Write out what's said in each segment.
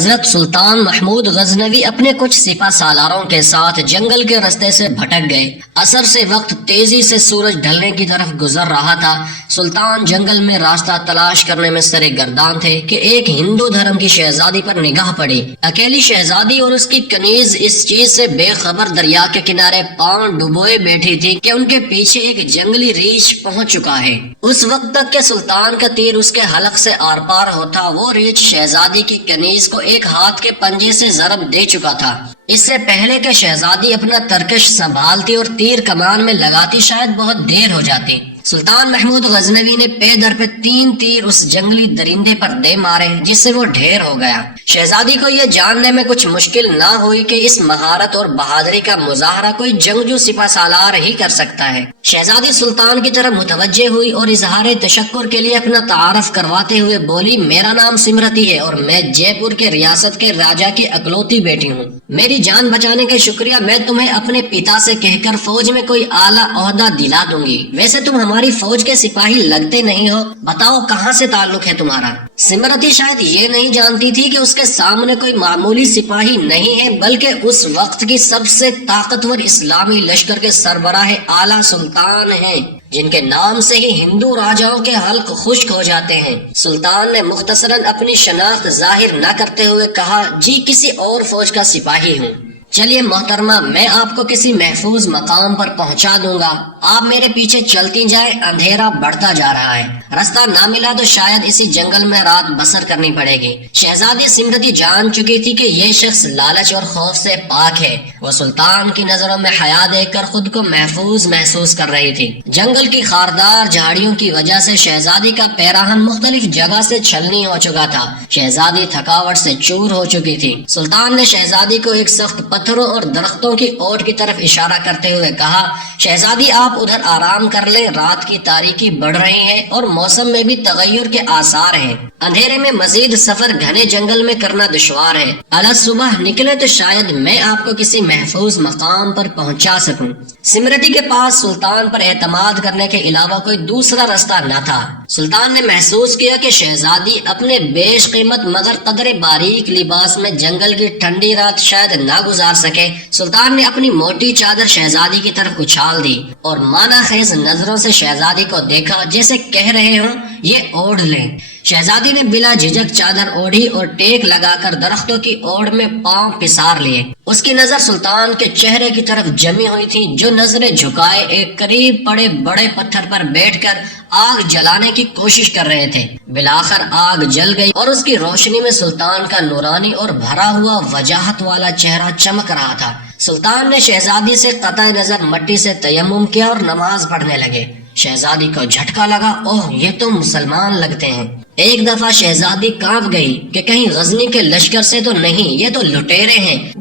حضرت سلطان محمود غزنوی اپنے کچھ سپہ سالاروں کے ساتھ جنگل کے رستے سے بھٹک گئے۔ عصر سے وقت تیزی سے سورج ڈھلنے کی طرف گزر رہا تھا۔ سلطان جنگل میں راستہ تلاش کرنے میں سرگردان تھے کہ ایک ہندو دھرم کی شہزادی پر نگاہ پڑی۔ اکیلی شہزادی اور اس کی کنیز اس چیز سے بے خبر دریا کے کنارے پاؤں ڈبوئے بیٹھی تھی کہ ان کے پیچھے ایک جنگلی ریچھ پہنچ چکا ہے۔ اس وقت تک کہ سلطان کا تیر اس کے حلق سے آر پار ہوتا، وہ ریچھ شہزادی کی کنیز کو ایک ہاتھ کے پنجے سے ضرب دے چکا تھا۔ اس سے پہلے کہ شہزادی اپنا ترکش سنبھالتی اور تیر کمان میں لگاتی، شاید بہت دیر ہو جاتی۔ سلطان محمود غزنوی نے پے در پہ 3 تیر اس جنگلی درندے پر دے مارے، جس سے وہ ڈھیر ہو گیا۔ شہزادی کو یہ جاننے میں کچھ مشکل نہ ہوئی کہ اس مہارت اور بہادری کا مظاہرہ کوئی جنگجو سپہ سالار ہی کر سکتا ہے۔ شہزادی سلطان کی طرف متوجہ ہوئی اور اظہار تشکر کے لیے اپنا تعارف کرواتے ہوئے بولی، میرا نام سمرتی ہے اور میں جے پور کے ریاست کے راجا کی اکلوتی بیٹی ہوں۔ میری جان بچانے کا شکریہ، میں تمہیں اپنے پتا سے کہہ کر فوج میں کوئی اعلیٰ عہدہ دلا دوں گی۔ ویسے تم ہماری فوج کے سپاہی لگتے نہیں ہو، بتاؤ کہاں سے تعلق ہے تمہارا؟ سمرتی شاید یہ نہیں جانتی تھی کہ اس کے سامنے کوئی معمولی سپاہی نہیں ہے، بلکہ اس وقت کی سب سے طاقتور اسلامی لشکر کے سربراہ اعلیٰ سلطان ہیں، جن کے نام سے ہی ہندو راجاؤں کے حلق خشک ہو جاتے ہیں۔ سلطان نے مختصراً اپنی شناخت ظاہر نہ کرتے ہوئے کہا، جی کسی اور فوج کا سپاہی ہوں۔ چلیے محترمہ، میں آپ کو کسی محفوظ مقام پر پہنچا دوں گا، آپ میرے پیچھے چلتی جائیں، اندھیرا بڑھتا جا رہا ہے، رستہ نہ ملا تو شاید اسی جنگل میں رات بسر کرنی پڑے گی۔ شہزادی سمرتی جان چکی تھی کہ یہ شخص لالچ اور خوف سے پاک ہے۔ وہ سلطان کی نظروں میں حیا دیکھ کر خود کو محفوظ محسوس کر رہی تھی۔ جنگل کی خاردار جھاڑیوں کی وجہ سے شہزادی کا پیراہن مختلف جگہ سے چھلنی ہو چکا تھا۔ شہزادی تھکاوٹ سے چور ہو چکی تھی۔ سلطان نے شہزادی کو ایک سخت پتھروں اور درختوں کی اوٹ کی طرف اشارہ کرتے ہوئے کہا، شہزادی آپ ادھر آرام کر لیں، رات کی تاریکی بڑھ رہی ہے اور موسم میں بھی تغیر کے آثار ہیں۔ اندھیرے میں مزید سفر گھنے جنگل میں کرنا دشوار ہے۔ اگر صبح نکلے تو شاید میں آپ کو کسی محفوظ مقام پر پہنچا سکوں۔ سمرتی کے پاس سلطان پر اعتماد کرنے کے علاوہ کوئی دوسرا رستہ نہ تھا۔ سلطان نے محسوس کیا کہ شہزادی اپنے بیش قیمت مگر قدر باریک لباس میں جنگل کی ٹھنڈی رات شاید نہ گزار سکے۔ سلطان نے اپنی موٹی چادر شہزادی کی طرف اچھال دی اور مانا خیز نظروں سے شہزادی کو دیکھا، جیسے کہہ رہے ہوں یہ اوڑھ لیں۔ شہزادی نے بلا جھجک چادر اوڑھی اور ٹیک لگا کر درختوں کی اوڑ میں پاؤں پسار لیے۔ اس کی نظر سلطان کے چہرے کی طرف جمی ہوئی تھی، جو نظریں جھکائے ایک قریب پڑے بڑے پتھر پر بیٹھ کر آگ جلانے کی کوشش کر رہے تھے۔ بالآخر آگ جل گئی اور اس کی روشنی میں سلطان کا نورانی اور بھرا ہوا وجاہت والا چہرہ چمک رہا تھا۔ سلطان نے شہزادی سے قطع نظر مٹی سے تیمم کیا اور نماز پڑھنے لگے۔ شہزادی کو جھٹکا لگا، اوہ یہ تو مسلمان لگتے ہیں۔ ایک دفعہ شہزادی کانپ گئی کہ کہیں غزنی کے لشکر سے تو نہیں، یہ تو لٹیرے ہیں،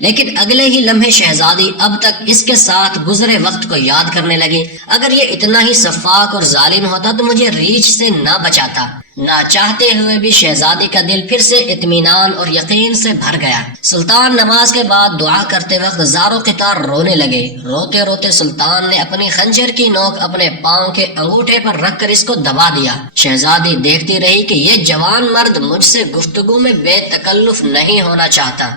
لیکن اگلے ہی لمحے شہزادی اب تک اس کے ساتھ گزرے وقت کو یاد کرنے لگی، اگر یہ اتنا ہی سفاک اور ظالم ہوتا تو مجھے ریچھ سے نہ بچاتا۔ نہ چاہتے ہوئے بھی شہزادی کا دل پھر سے اطمینان اور یقین سے بھر گیا۔ سلطان نماز کے بعد دعا کرتے وقت زار و قطار رونے لگے۔ روتے روتے سلطان نے اپنی خنجر کی نوک اپنے پاؤں کے انگوٹھے پر رکھ کر اس کو دبا دیا۔ شہزادی دیکھتی رہی کہ یہ جوان مرد مجھ سے گفتگو میں بے تکلف نہیں ہونا چاہتا۔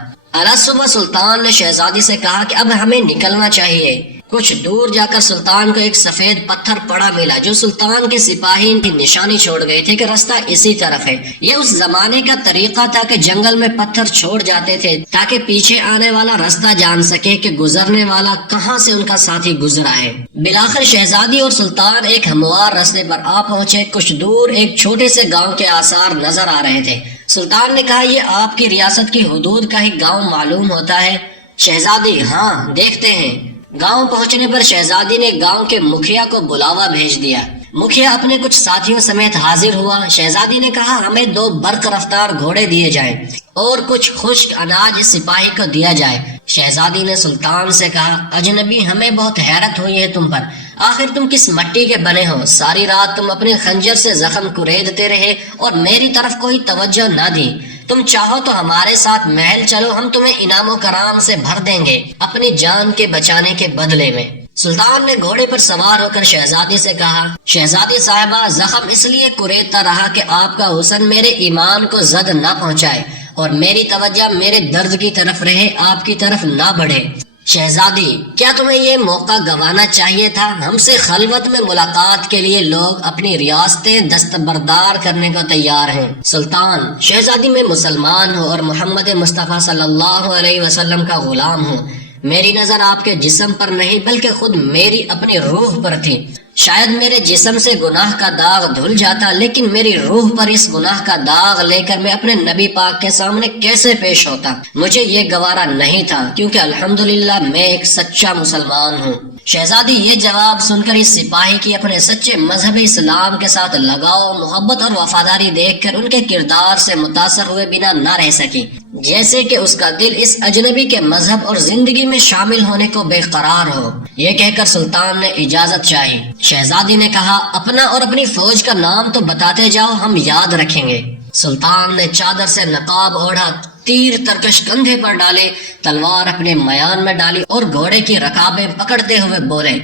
صبح سلطان نے شہزادی سے کہا کہ اب ہمیں نکلنا چاہیے۔ کچھ دور جا کر سلطان کو ایک سفید پتھر پڑا ملا، جو سلطان کے سپاہی کی نشانی چھوڑ گئے تھے کہ رستہ اسی طرف ہے۔ یہ اس زمانے کا طریقہ تھا کہ جنگل میں پتھر چھوڑ جاتے تھے تاکہ پیچھے آنے والا رستہ جان سکے کہ گزرنے والا کہاں سے ان کا ساتھی گزرا ہے۔ بالآخر شہزادی اور سلطان ایک ہموار رستے پر آ پہنچے۔ کچھ دور ایک چھوٹے سے گاؤں کے آثار نظر آ رہے تھے۔ سلطان نے کہا، یہ آپ کی ریاست کی حدود کا ہی گاؤں معلوم ہوتا ہے؟ شہزادی، ہاں دیکھتے ہیں۔ گاؤں پہنچنے پر شہزادی نے گاؤں کے مکھیا کو بلاوا بھیج دیا۔ مکھیا اپنے کچھ ساتھیوں سمیت حاضر ہوا۔ شہزادی نے کہا، ہمیں 2 برق رفتار گھوڑے دیے جائیں اور کچھ خشک اناج اس سپاہی کو دیا جائے۔ شہزادی نے سلطان سے کہا، اجنبی ہمیں بہت حیرت ہوئی ہے تم پر، آخر تم کس مٹی کے بنے ہو؟ ساری رات تم اپنے خنجر سے زخم کریدتے رہے اور میری طرف کوئی توجہ نہ دی۔ تم چاہو تو ہمارے ساتھ محل چلو، ہم تمہیں انعام و کرام سے بھر دیں گے اپنی جان کے بچانے کے بدلے میں۔ سلطان نے گھوڑے پر سوار ہو کر شہزادی سے کہا، شہزادی صاحبہ، زخم اس لیے کریدتا رہا کہ آپ کا حسن میرے ایمان کو زد نہ پہنچائے اور میری توجہ میرے درد کی طرف رہے، آپ کی طرف نہ بڑھے۔ شہزادی، کیا تمہیں یہ موقع گنوانا چاہیے تھا؟ ہم سے خلوت میں ملاقات کے لیے لوگ اپنی ریاستیں دستبردار کرنے کو تیار ہیں۔ سلطان، شہزادی میں مسلمان ہوں اور محمد مصطفیٰ صلی اللہ علیہ وسلم کا غلام ہوں۔ میری نظر آپ کے جسم پر نہیں بلکہ خود میری اپنی روح پر تھی۔ شاید میرے جسم سے گناہ کا داغ دھل جاتا، لیکن میری روح پر اس گناہ کا داغ لے کر میں اپنے نبی پاک کے سامنے کیسے پیش ہوتا؟ مجھے یہ گوارا نہیں تھا، کیونکہ الحمدللہ میں ایک سچا مسلمان ہوں۔ شہزادی یہ جواب سن کر اس سپاہی کی اپنے سچے مذہب اسلام کے ساتھ لگاؤ، محبت اور وفاداری دیکھ کر ان کے کردار سے متاثر ہوئے بنا نہ رہ سکی، جیسے کہ اس کا دل اس اجنبی کے مذہب اور زندگی میں شامل ہونے کو بے قرار ہو۔ یہ کہہ کر سلطان نے اجازت چاہی۔ شہزادی نے کہا، اپنا اور اپنی فوج کا نام تو بتاتے جاؤ، ہم یاد رکھیں گے۔ سلطان نے چادر سے نقاب اوڑھا، تیر ترکش کندھے پر ڈالے، تلوار اپنے میان میں ڈالی اور گھوڑے کی رکابیں پکڑتے ہوئے بولے،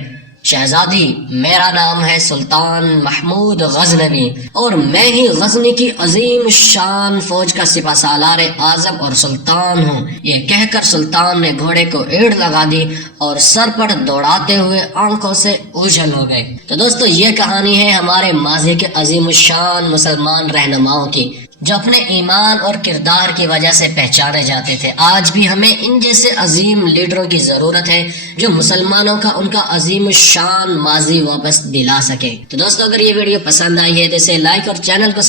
شہزادی، میرا نام ہے سلطان محمود غزنوی اور میں ہی غزنی کی عظیم شان فوج کا سپہ سالار اعظم اور سلطان ہوں۔ یہ کہہ کر سلطان نے گھوڑے کو ایڑ لگا دی اور سر پر دوڑاتے ہوئے آنکھوں سے اوجھل ہو گئے۔ تو دوستو، یہ کہانی ہے ہمارے ماضی کے عظیم الشان مسلمان رہنماؤں کی، جو اپنے ایمان اور کردار کی وجہ سے پہچانے جاتے تھے۔ آج بھی ہمیں ان جیسے عظیم لیڈروں کی ضرورت ہے جو مسلمانوں کا ان کا عظیم الشان ماضی واپس دلا سکے۔ تو دوستو، اگر یہ ویڈیو پسند آئی ہے تو اسے لائک اور چینل کو